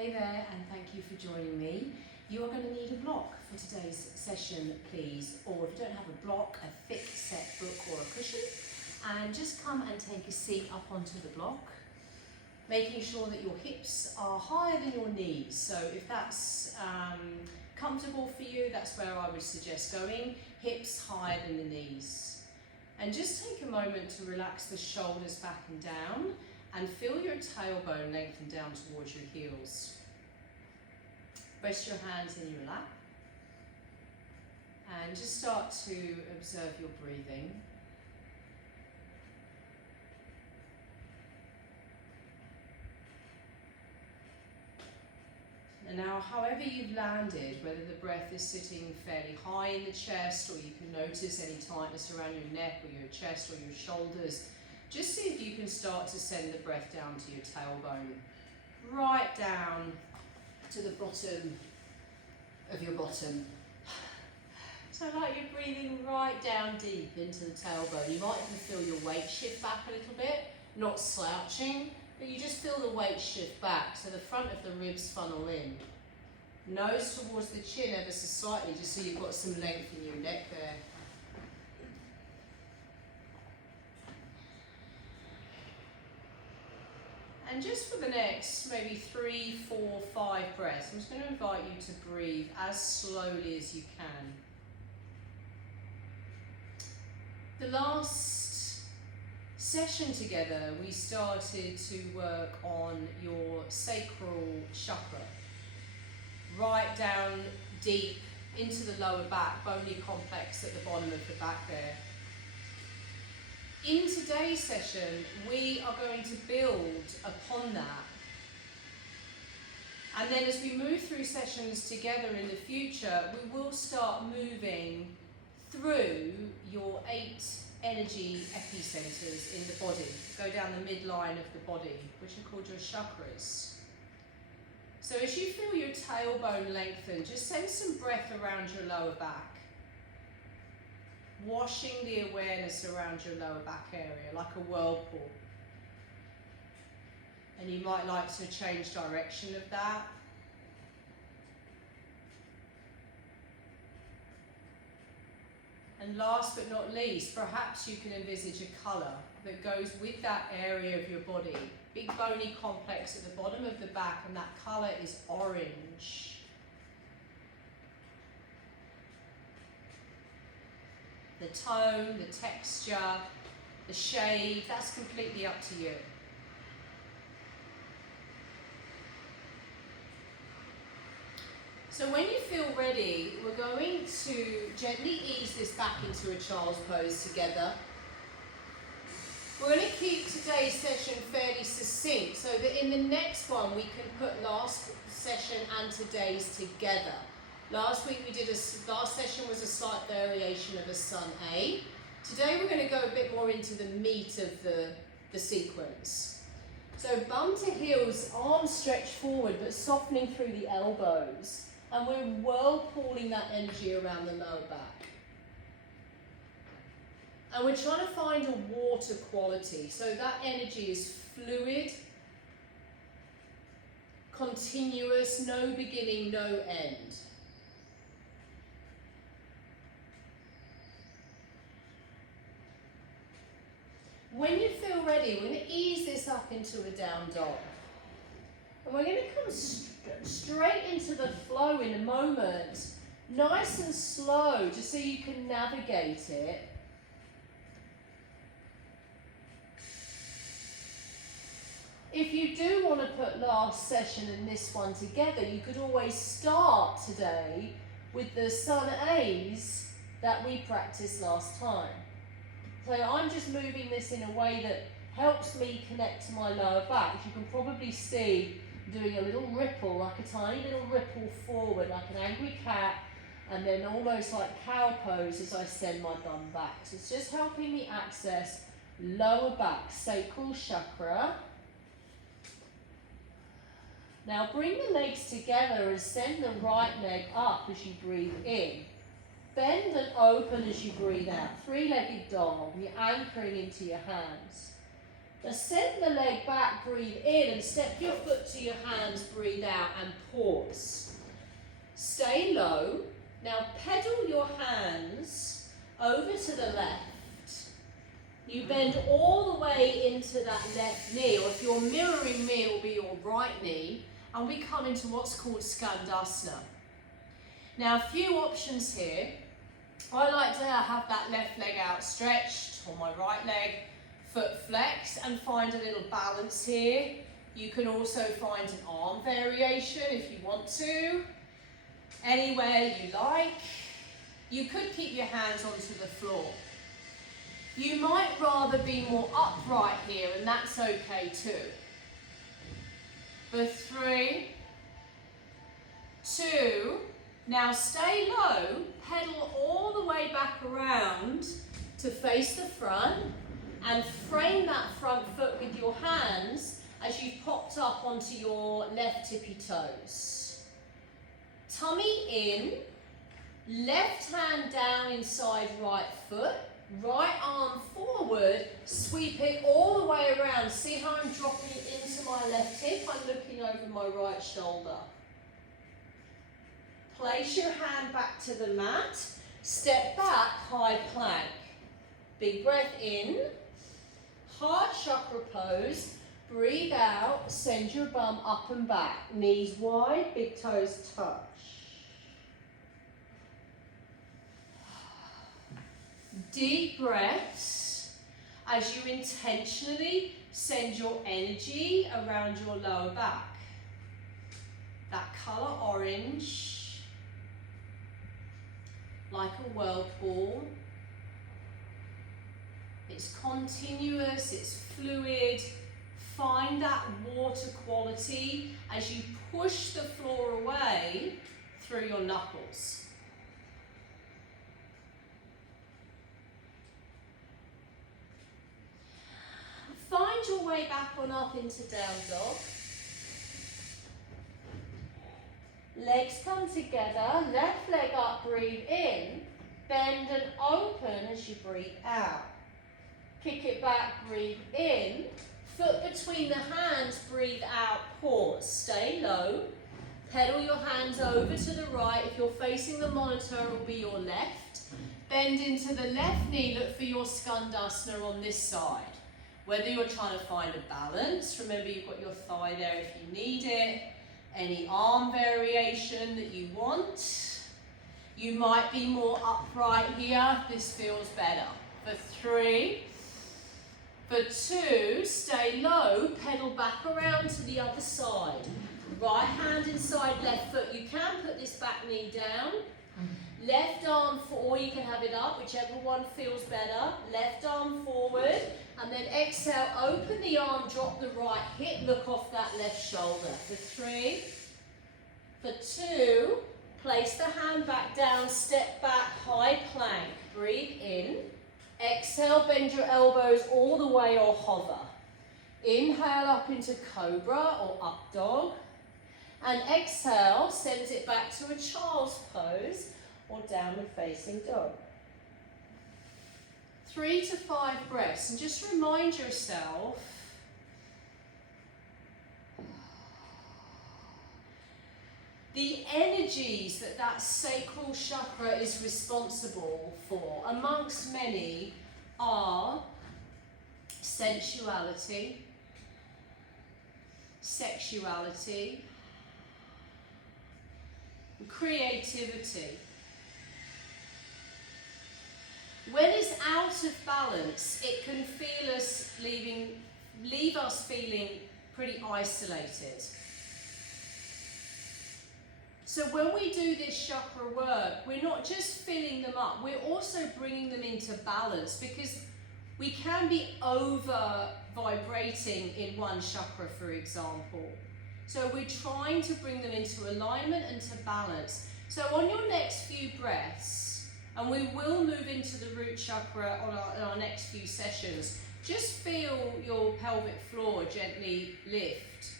Hey there, and thank you for joining me. You are going to need a block for today's session, please, or if you don't have a block, a thick set book or a cushion, and just come and take a seat up onto the block, making sure that your hips are higher than your knees. So if that's comfortable for you, that's where I would suggest going, hips higher than the knees. And just take a moment to relax the shoulders back and down, and feel your tailbone lengthen down towards your heels. Rest your hands in your lap and just start to observe your breathing. And now, however you've landed, whether the breath is sitting fairly high in the chest, or you can notice any tightness around your neck or your chest or your shoulders, just see if you can start to send the breath down to your tailbone, right down to the bottom of your bottom. So like you're breathing right down deep into the tailbone. You might even feel your weight shift back a little bit, not slouching, but you just feel the weight shift back, so the front of the ribs funnel in. Nose towards the chin ever so slightly, just so you've got some length in your neck there. And just for the next maybe 3, 4, 5 breaths, I'm just going to invite you to breathe as slowly as you can. The last session together, we started to work on your sacral chakra, right down deep into the lower back, bony complex at the bottom of the back there. In today's session, we are going to build upon that. And then as we move through sessions together in the future, we will start moving through your 8 energy epicenters in the body. Go down the midline of the body, which are called your chakras. So as you feel your tailbone lengthen, just send some breath around your lower back, washing the awareness around your lower back area like a whirlpool. And you might like to change direction of that. And last but not least, perhaps you can envisage a colour that goes with that area of your body. Big bony complex at the bottom of the back, and that colour is orange. The tone, the texture, the shade, that's completely up to you. So when you feel ready, we're going to gently ease this back into a child's pose together. We're going to keep today's session fairly succinct so that in the next one we can put last session and today's together. Last week we did last session was a slight variation of a sun A. Today we're going to go a bit more into the meat of the sequence. So bum to heels, arms stretched forward but softening through the elbows. And we're whirlpooling that energy around the lower back. And we're trying to find a water quality. So that energy is fluid, continuous, no beginning, no end. When you feel ready, we're going to ease this up into a down dog. And we're going to come straight into the flow in a moment, nice and slow, just so you can navigate it. If you do want to put last session and this one together, you could always start today with the sun A's that we practiced last time. So I'm just moving this in a way that helps me connect to my lower back. As you can probably see, I'm doing a little ripple, like a tiny little ripple forward, like an angry cat, and then almost like cow pose as I send my bum back. So it's just helping me access lower back, sacral chakra. Now bring the legs together and send the right leg up as you breathe in. Bend and open as you breathe out. 3-legged dog. You're anchoring into your hands. Now send the leg back, breathe in, and step your foot to your hands, breathe out, and pause. Stay low. Now pedal your hands over to the left. You bend all the way into that left knee, or if you're mirroring me, it will be your right knee, and we come into what's called Skandasana. Now a few options here. I like to have that left leg outstretched, or my right leg, foot flexed, and find a little balance here. You can also find an arm variation if you want to, anywhere you like. You could keep your hands onto the floor. You might rather be more upright here, and that's okay too. For 3, 2, now stay low, pedal all the way back around to face the front, and frame that front foot with your hands as you've popped up onto your left tippy toes. Tummy in, left hand down inside right foot, right arm forward, sweep it all the way around. See how I'm dropping into my left hip? I'm looking over my right shoulder. Place your hand back to the mat, step back, high plank. Big breath in, heart chakra pose, breathe out, send your bum up and back, knees wide, big toes touch. Deep breaths as you intentionally send your energy around your lower back. That colour orange, like a whirlpool. It's continuous, it's fluid. Find that water quality as you push the floor away through your knuckles. Find your way back on up into down dog. Legs come together, left leg up, breathe in, bend and open as you breathe out. Kick it back, breathe in, foot between the hands, breathe out, pause, stay low. Pedal your hands over to the right. If you're facing the monitor, it will be your left. Bend into the left knee, look for your Skandasana on this side. Whether you're trying to find a balance, remember you've got your thigh there if you need it. Any arm variation that you want. You might be more upright here. This feels better. For 3, for 2, stay low, pedal back around to the other side. Right hand inside left foot. You can put this back knee down. Left arm forward, or you can have it up, whichever one feels better. Left arm forward, and then exhale, open the arm, drop the right hip, look off that left shoulder. For 3, for 2, place the hand back down, step back, high plank. Breathe in. Exhale, bend your elbows all the way or hover. Inhale up into cobra or up dog. And exhale, sends it back to a child's pose or downward facing dog. 3 to 5 breaths, and just remind yourself the energies that sacral chakra is responsible for, amongst many, are sensuality, sexuality, creativity. When it's out of balance, it can leave us feeling pretty isolated. So when we do this chakra work, we're not just filling them up, we're also bringing them into balance, because we can be over vibrating in one chakra, for example. So we're trying to bring them into alignment and to balance. So on your next few breaths, and we will move into the root chakra on our next few sessions, just feel your pelvic floor gently lift.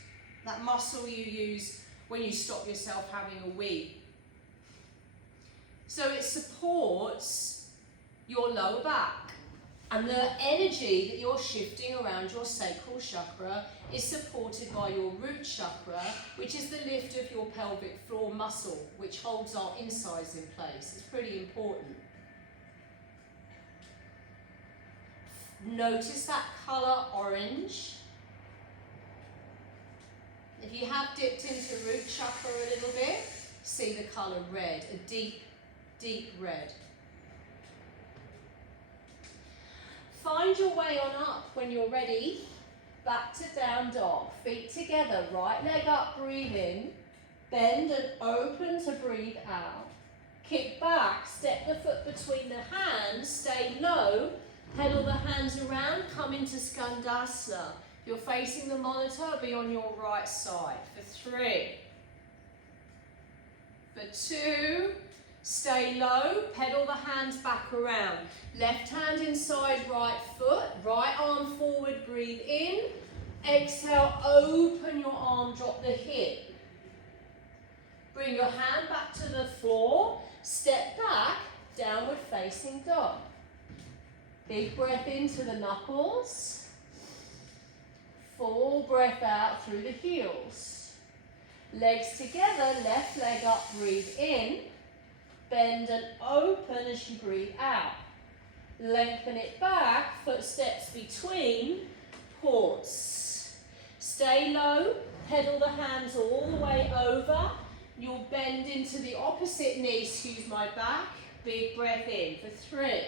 That muscle you use when you stop yourself having a wee. So it supports your lower back. And the energy that you're shifting around your sacral chakra is supported by your root chakra, which is the lift of your pelvic floor muscle, which holds our insides in place. It's pretty important. Notice that colour orange. If you have dipped into root chakra a little bit, see the colour red, a deep, deep red. Find your way on up when you're ready. Back to down dog. Feet together, right leg up, breathe in. Bend and open to breathe out. Kick back, step the foot between the hands, stay low. Pedal the hands around, come into Skandasana. If you're facing the monitor, be on your right side. For 3. For 2. Stay low, pedal the hands back around. Left hand inside right foot, right arm forward, breathe in. Exhale, open your arm, drop the hip. Bring your hand back to the floor, step back, downward facing dog. Big breath into the knuckles. Full breath out through the heels. Legs together, left leg up, breathe in. Bend and open as you breathe out. Lengthen it back, footsteps between, pause. Stay low, pedal the hands all the way over. You'll bend into the opposite knee, excuse my back. Big breath in for 3.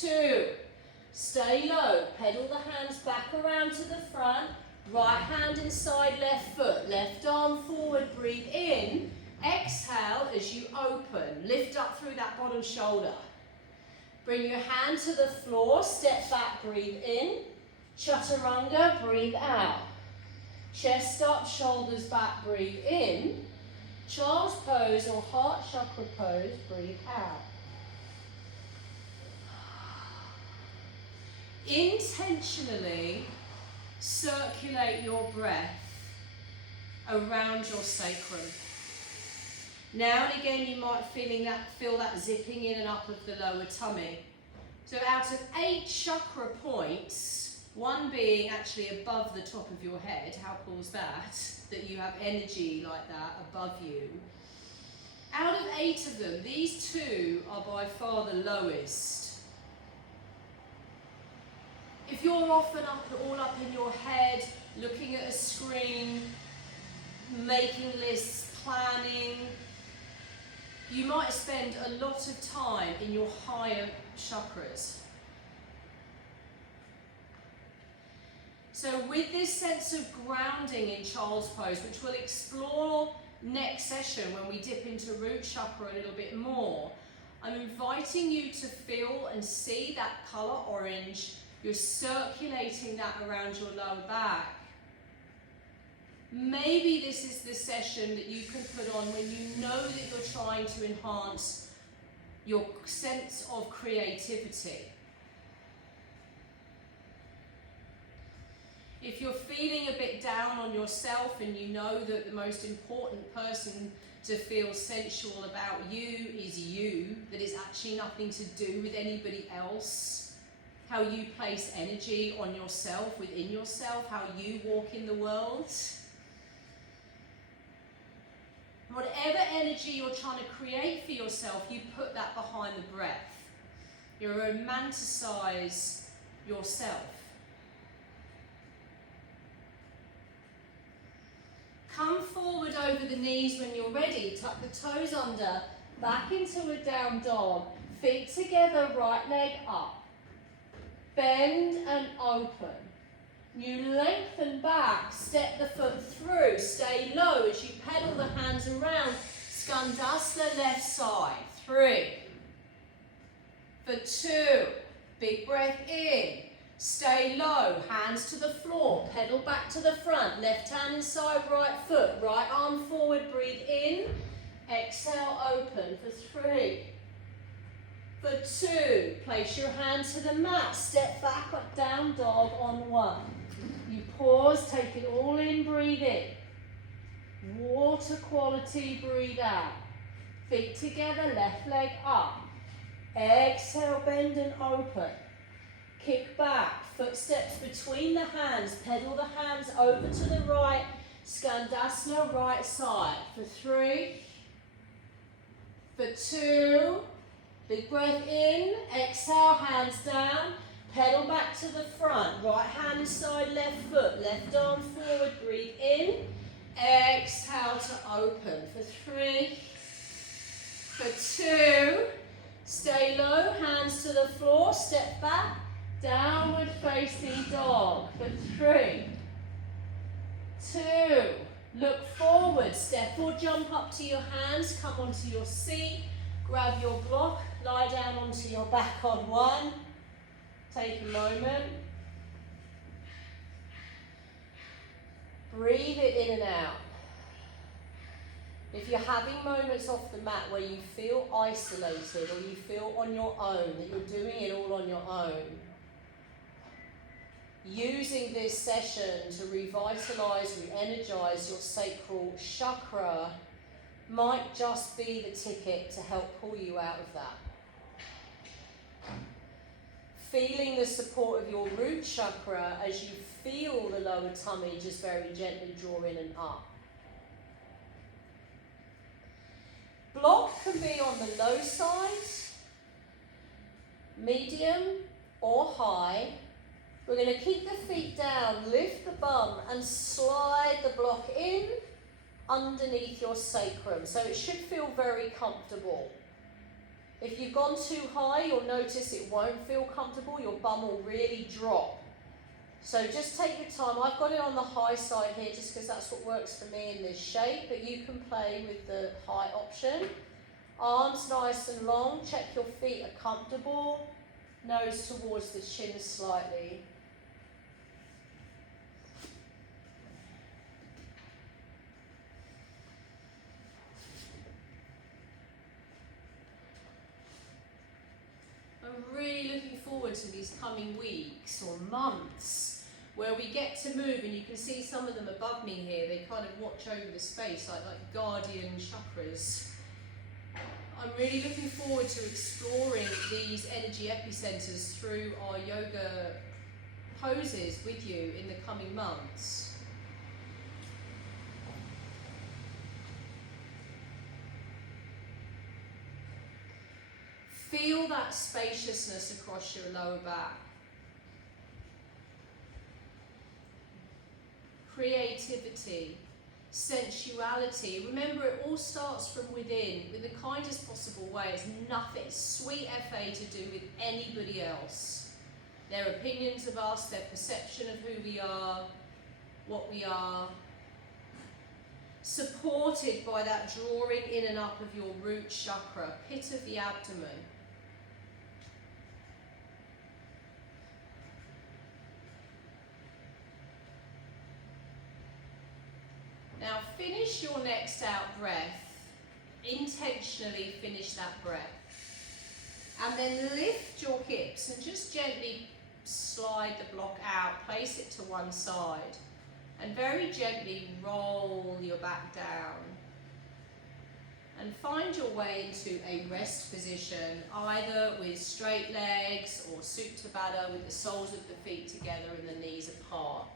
2. Stay low, pedal the hands back around to the front. Right hand inside left foot, left arm forward, breathe in. Exhale as you open, lift up through that bottom shoulder. Bring your hand to the floor, step back, breathe in. Chaturanga, breathe out. Chest up, shoulders back, breathe in. Child's pose or heart chakra pose, breathe out. Intentionally circulate your breath around your sacrum. Now and again you might feel that zipping in and up of the lower tummy. So out of 8 chakra points, 1 being actually above the top of your head, how cool is that you have energy like that above you. Out of 8 of them, these 2 are by far the lowest. If you're often all up in your head, looking at a screen, making lists, planning, you might spend a lot of time in your higher chakras. So with this sense of grounding in child's pose, which we'll explore next session when we dip into root chakra a little bit more, I'm inviting you to feel and see that colour orange. You're circulating that around your lower back. Maybe this is the session that you can put on when you know that you're trying to enhance your sense of creativity. If you're feeling a bit down on yourself and you know that the most important person to feel sensual about you is you, that it's actually nothing to do with anybody else, how you place energy on yourself, within yourself, how you walk in the world. Whatever energy you're trying to create for yourself, you put that behind the breath. You romanticize yourself. Come forward over the knees when you're ready. Tuck the toes under, back into a down dog. Feet together, right leg up. Bend and open. You lengthen back, step the foot through, stay low as you pedal the hands around. Skandasana left side. 3. For 2. Big breath in. Stay low, hands to the floor, pedal back to the front. Left hand inside right foot, right arm forward, breathe in. Exhale, open for 3. For 2, place your hand to the mat, step back up, down dog on 1. You pause, take it all in, breathe in. Water quality, breathe out. Feet together, left leg up. Exhale, bend and open. Kick back, footsteps between the hands, pedal the hands over to the right, Skandasana, right side, for 3, for 2, big breath in, exhale, hands down, pedal back to the front, right hand side, left foot, left arm forward, breathe in, exhale to open, for 3, for 2, stay low, hands to the floor, step back, downward facing dog, for 3, 2, look forward, step or jump up to your hands, come onto your seat, grab your block, lie down onto your back on 1, take a moment, breathe it in and out. If you're having moments off the mat where you feel isolated or you feel on your own, that you're doing it all on your own, using this session to revitalise, re-energise your sacral chakra might just be the ticket to help pull you out of that. Feeling the support of your root chakra as you feel the lower tummy just very gently draw in and up. Block can be on the low side, medium or high. We're going to keep the feet down, lift the bum and slide the block in underneath your sacrum. So it should feel very comfortable. If you've gone too high, you'll notice it won't feel comfortable. Your bum will really drop. So just take your time. I've got it on the high side here just because that's what works for me in this shape, but you can play with the high option. Arms nice and long. Check your feet are comfortable. Nose towards the chin slightly. I'm really looking forward to these coming weeks or months where we get to move, and you can see some of them above me here, they kind of watch over the space like guardian chakras. I'm really looking forward to exploring these energy epicenters through our yoga poses with you in the coming months. Feel that spaciousness across your lower back. Creativity, sensuality. Remember, it all starts from within, with the kindest possible way. It's nothing, sweet FA to do with anybody else. Their opinions of us, their perception of who we are, what we are. Supported by that drawing in and up of your root chakra, pit of the abdomen. Now finish your next out breath, intentionally finish that breath. And then lift your hips and just gently slide the block out, place it to one side. And very gently roll your back down. And find your way into a rest position, either with straight legs or Supta Baddha with the soles of the feet together and the knees apart.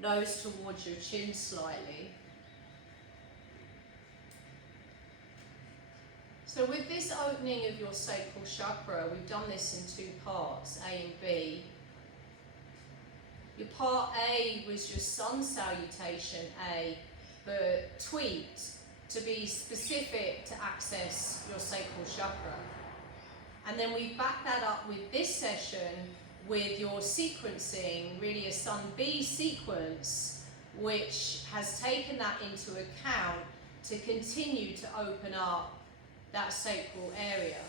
Nose towards your chin slightly. So with this opening of your sacral chakra, we've done this in 2 parts, A and B. Your part A was your sun salutation A, but tweaked to be specific to access your sacral chakra. And then we back that up with this session with your sequencing, really a Sun B sequence, which has taken that into account to continue to open up that sacral area.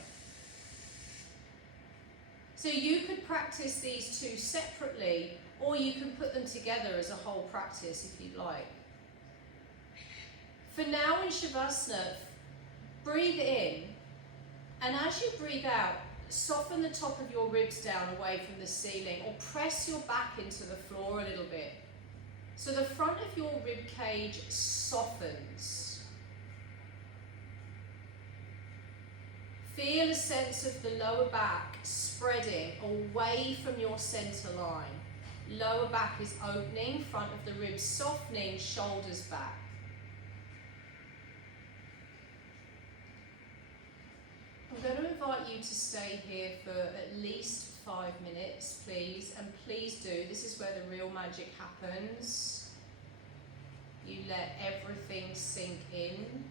So you could practice these 2 separately, or you can put them together as a whole practice if you'd like. For now in Shavasana, breathe in, and as you breathe out, soften the top of your ribs down away from the ceiling, or press your back into the floor a little bit. So the front of your rib cage softens. feel a sense of the lower back spreading away from your center line. Lower back is opening, front of the ribs softening, shoulders back. I'm going to invite you to stay here for at least 5 minutes, please, and please do. This is where the real magic happens. You let everything sink in.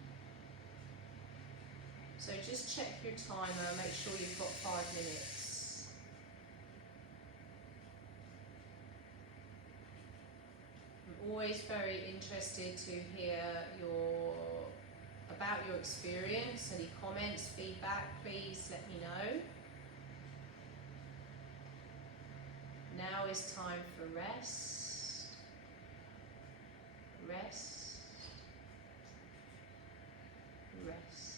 So just check your timer, make sure you've got 5 minutes. I'm always very interested to hear about your experience. Any comments, feedback, please let me know. Now is time for rest. Rest. Rest.